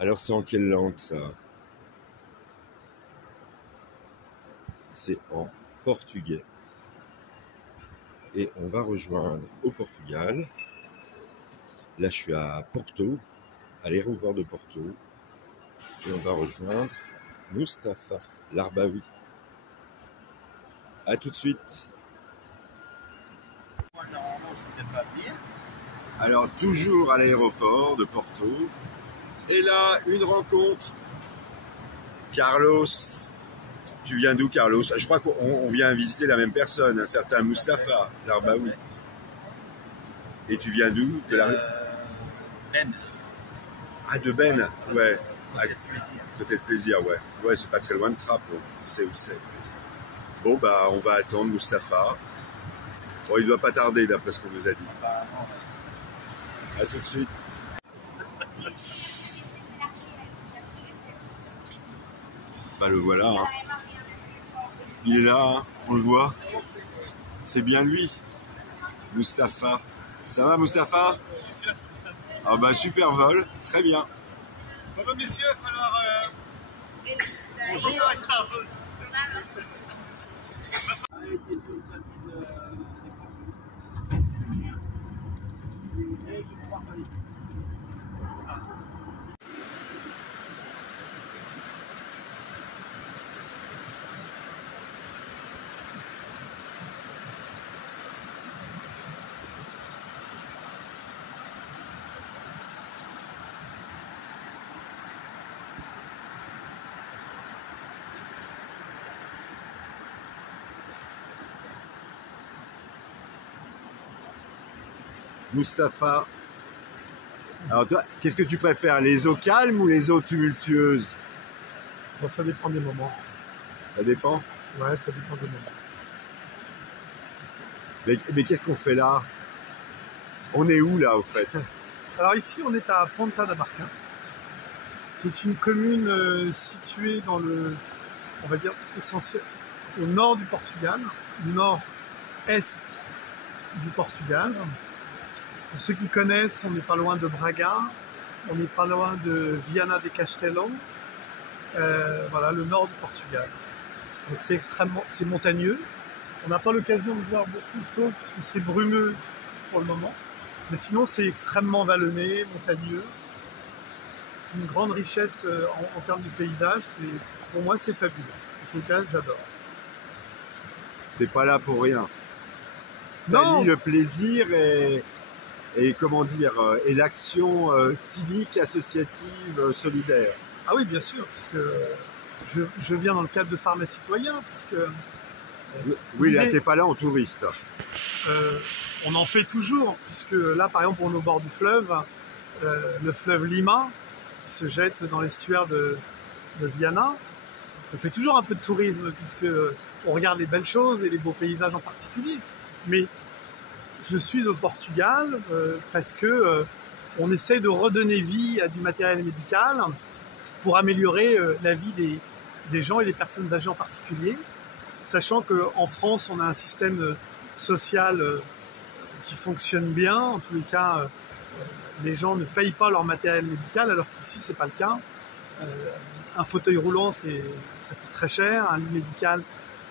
Alors c'est en quelle langue ça? C'est en portugais. Et on va rejoindre au Portugal. Là je suis à Porto, à l'aéroport de Porto. Et on va rejoindre Mustapha Larbaoui. A tout de suite. Alors toujours à l'aéroport de Porto. Et là, une rencontre. Carlos. Tu viens d'où, Carlos? Je crois qu'on vient visiter la même personne, un certain Mustapha Larbaoui. Et tu viens d'où? De la... Ben. Ah, de Ben, ouais. Peut-être plaisir, ouais. Ouais, c'est pas très loin de Trappes, on sait où c'est. Bon, bah, on va attendre Mustapha. Bon, il doit pas tarder, d'après ce qu'on nous a dit. À tout de suite. Bah, le voilà. Hein. Il est là, hein. On le voit. C'est bien lui, Mustapha. Ça va, Mustapha? Ah bah, super vol, très bien. Bonjour messieurs, alors... Bonjour, ça va, Carlos? Mustapha. Alors toi, qu'est-ce que tu préfères, les eaux calmes ou les eaux tumultueuses? Bon, ça dépend des moments. Ça dépend. Ouais, ça dépend des moments. Mais qu'est-ce qu'on fait là? On est où là, au fait? Alors ici, on est à Ponta da Barca, qui est une commune située dans le, on va dire, essentiel, au nord du Portugal, nord-est du Portugal. Pour ceux qui connaissent, on n'est pas loin de Braga, on n'est pas loin de Viana de Castelo, voilà, le nord du Portugal. Donc c'est extrêmement, c'est montagneux. On n'a pas l'occasion de voir beaucoup de choses parce que c'est brumeux pour le moment. Mais sinon, c'est extrêmement vallonné, montagneux. Une grande richesse en termes de paysage. Pour moi, c'est fabuleux. En tout cas, j'adore. T'es pas là pour rien. Non, le plaisir et comment dire, et l'action civique, associative, solidaire. ah oui, bien sûr, puisque je viens dans le cadre de Pharma Citoyen, puisque Oui, là, t'es pas là en touriste. on en fait toujours, puisque là, par exemple, on est au bord du fleuve, le fleuve Lima, qui se jette dans l'estuaire de Viana. On fait toujours un peu de tourisme, puisque on regarde les belles choses et les beaux paysages en particulier. Mais je suis au Portugal parce que on essaie de redonner vie à du matériel médical pour améliorer la vie des gens et des personnes âgées en particulier, sachant qu'en France, on a un système social qui fonctionne bien. En tous les cas, les gens ne payent pas leur matériel médical, alors qu'ici, c'est pas le cas. Un fauteuil roulant, ça coûte très cher. Un lit médical,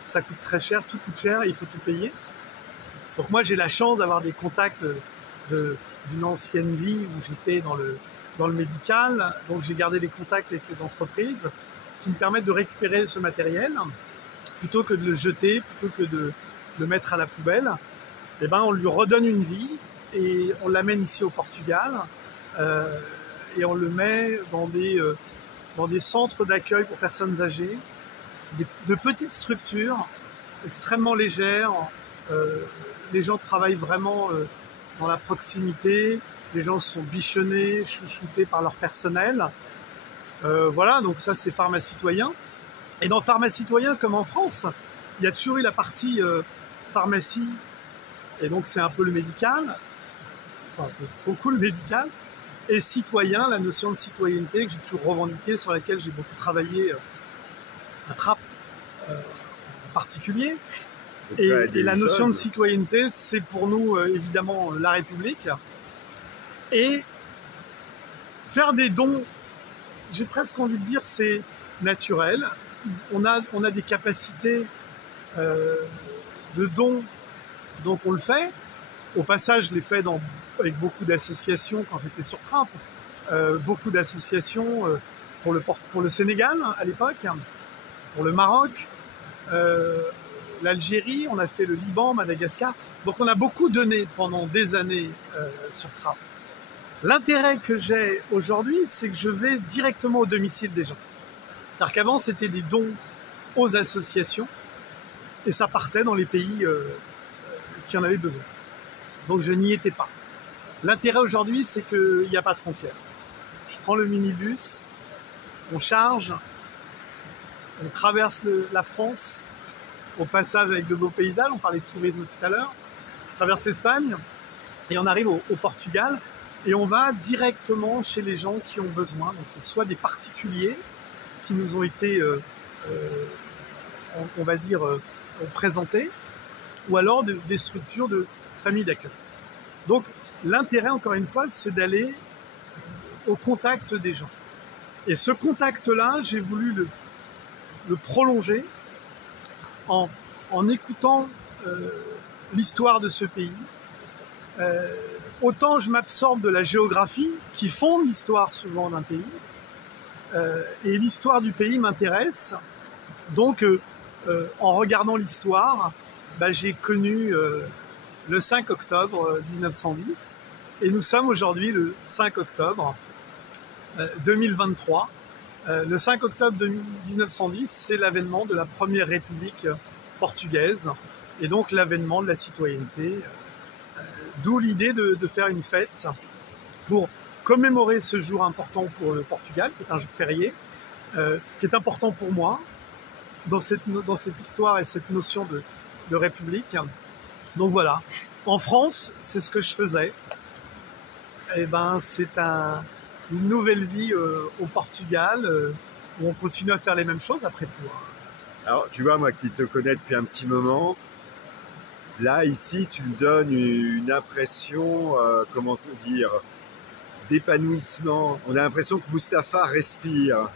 ça coûte très cher. Tout coûte cher et il faut tout payer. Donc moi, j'ai la chance d'avoir des contacts d'une ancienne vie où j'étais dans le médical. Donc j'ai gardé des contacts avec les entreprises qui me permettent de récupérer ce matériel plutôt que de le jeter, plutôt que de le mettre à la poubelle. Eh ben, on lui redonne une vie et on l'amène ici au Portugal et on le met dans des centres d'accueil pour personnes âgées, de petites structures extrêmement légères. Les gens travaillent vraiment dans la proximité, les gens sont bichonnés, chouchoutés par leur personnel. Voilà, donc ça c'est Pharma Citoyen. Et dans Pharma Citoyen, comme en France, il y a toujours eu la partie pharmacie, et donc c'est un peu le médical, enfin c'est beaucoup le médical, et citoyen, la notion de citoyenneté que j'ai toujours revendiquée, sur laquelle j'ai beaucoup travaillé à Trappes en particulier. Et la notion de citoyenneté, c'est pour nous évidemment la République. Et faire des dons j'ai presque envie de dire c'est naturel. On a des capacités de dons, donc on le fait. Au passage, je l'ai fait avec beaucoup d'associations quand j'étais sur Trappes. Beaucoup d'associations pour le Sénégal à l'époque, pour le Maroc, l'Algérie, on a fait le Liban, Madagascar. Donc on a beaucoup donné pendant des années sur Trappes. L'intérêt que j'ai aujourd'hui, c'est que je vais directement au domicile des gens. C'est-à-dire qu'avant, c'était des dons aux associations et ça partait dans les pays qui en avaient besoin. Donc je n'y étais pas. L'intérêt aujourd'hui, c'est qu'il n'y a pas de frontières. Je prends le minibus, on charge, on traverse la France, au passage avec de beaux paysages, on parlait de tourisme tout à l'heure, on traverse l'Espagne et on arrive au Portugal et on va directement chez les gens qui ont besoin. Donc c'est soit des particuliers qui nous ont été, on va dire, présentés, ou alors des structures de familles d'accueil. Donc l'intérêt, encore une fois, c'est d'aller au contact des gens. Et ce contact-là, j'ai voulu le prolonger en écoutant l'histoire de ce pays. Autant je m'absorbe de la géographie, qui fonde l'histoire souvent d'un pays, et l'histoire du pays m'intéresse. Donc, en regardant l'histoire, j'ai connu le 5 octobre 1910, et nous sommes aujourd'hui le 5 octobre 2023. Le 5 octobre 1910, c'est l'avènement de la première République portugaise, et donc l'avènement de la citoyenneté. D'où l'idée de faire une fête pour commémorer ce jour important pour le Portugal, qui est un jour férié, qui est important pour moi dans cette histoire et cette notion de République. Donc voilà. En France, c'est ce que je faisais. Et c'est une nouvelle vie au Portugal, où on continue à faire les mêmes choses après tout. Alors, tu vois, moi qui te connais depuis un petit moment, là, ici, tu me donnes une impression, comment te dire, d'épanouissement. On a l'impression que Mustapha respire.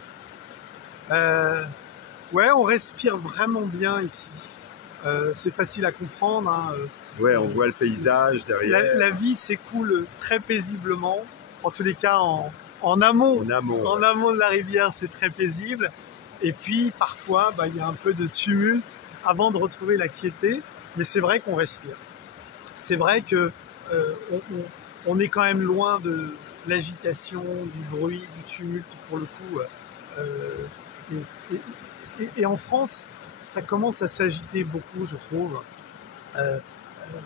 Ouais, on respire vraiment bien ici. C'est facile à comprendre. Hein. Ouais, on voit le paysage derrière. La vie s'écoule très paisiblement. En tous les cas, en amont. En amont de la rivière, c'est très paisible. Et puis, parfois, il y a un peu de tumulte avant de retrouver la quiété. Mais c'est vrai qu'on respire. C'est vrai que on est quand même loin de l'agitation, du bruit, du tumulte pour le coup. Et en France, ça commence à s'agiter beaucoup, je trouve.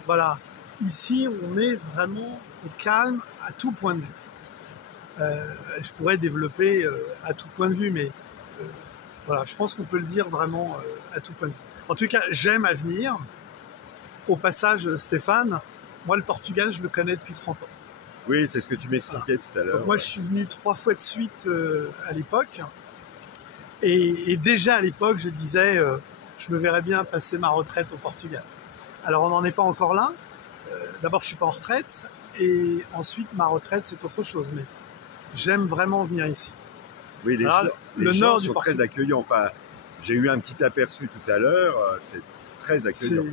Voilà. Ici, on est vraiment au calme à tout point de vue. Je pourrais développer à tout point de vue, mais voilà, je pense qu'on peut le dire vraiment à tout point de vue. En tout cas, j'aime à venir. Au passage, Stéphane, moi, le Portugal, je le connais depuis 30 ans. Oui, c'est ce que tu m'expliquais tout à l'heure. Donc moi, je suis venu 3 fois de suite à l'époque. Et déjà à l'époque, je disais, je me verrais bien passer ma retraite au Portugal. Alors, on n'en est pas encore là. D'abord, je suis pas en retraite. Et ensuite, ma retraite, c'est autre chose. Mais j'aime vraiment venir ici. Oui, les gens sont très accueillants. Enfin, j'ai eu un petit aperçu tout à l'heure. C'est très accueillant.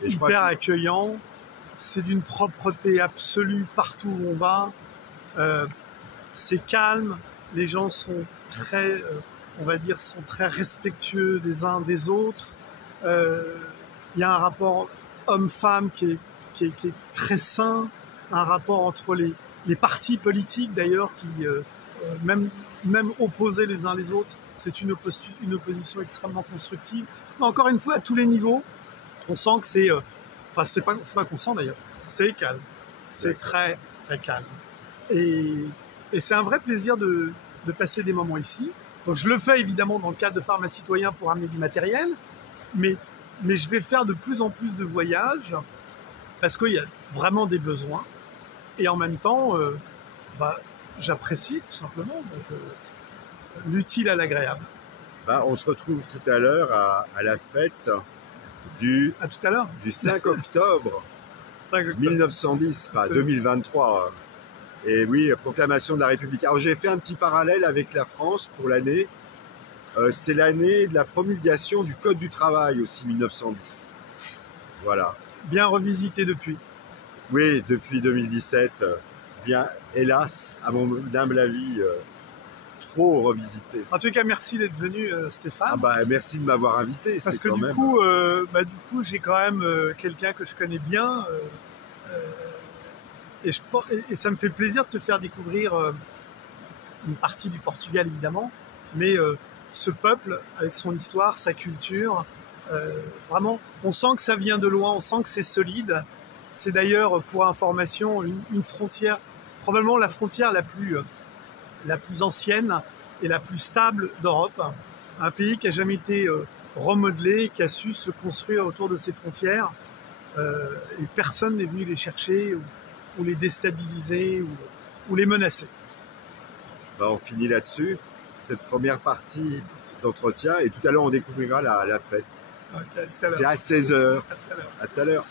C'est hyper accueillant. C'est d'une propreté absolue partout où on va. C'est calme. Les gens sont très, on va dire, sont très respectueux des uns des autres. Il y a un rapport homme-femme qui est très sain. Un rapport entre les partis politiques d'ailleurs qui même opposés les uns les autres. C'est une opposition extrêmement constructive. Mais encore une fois, à tous les niveaux, on sent que c'est... Enfin, c'est pas qu'on sent d'ailleurs. C'est calme. C'est très, très calme. Et c'est un vrai plaisir de passer des moments ici. Donc, je le fais évidemment dans le cadre de Pharma Citoyen pour amener du matériel. Mais je vais faire de plus en plus de voyages parce qu'il y a vraiment des besoins. Et en même temps, j'apprécie tout simplement. Donc, l'utile à l'agréable. On se retrouve tout à l'heure à la fête du 5 octobre 1910, enfin 2023. Et oui, proclamation de la République. Alors j'ai fait un petit parallèle avec la France pour l'année. C'est l'année de la promulgation du Code du travail aussi, 1910. Voilà. Bien revisité depuis. Oui, depuis 2017, bien, hélas, à mon humble avis, trop revisité. En tout cas, merci d'être venu, Stéphane. Ah bah merci de m'avoir invité. Parce c'est que quand du même... coup, j'ai quand même quelqu'un que je connais bien. Et ça me fait plaisir de te faire découvrir une partie du Portugal, évidemment, mais ce peuple, avec son histoire, sa culture, vraiment, on sent que ça vient de loin, on sent que c'est solide. C'est d'ailleurs, pour information, une frontière, probablement la frontière la plus ancienne et la plus stable d'Europe. Un pays qui n'a jamais été remodelé, qui a su se construire autour de ses frontières, et personne n'est venu les chercher ou les déstabiliser ou les menacer. Ben, on finit là-dessus, cette première partie d'entretien, et tout à l'heure on découvrira la fête. Okay, c'est à 16h. À tout à l'heure.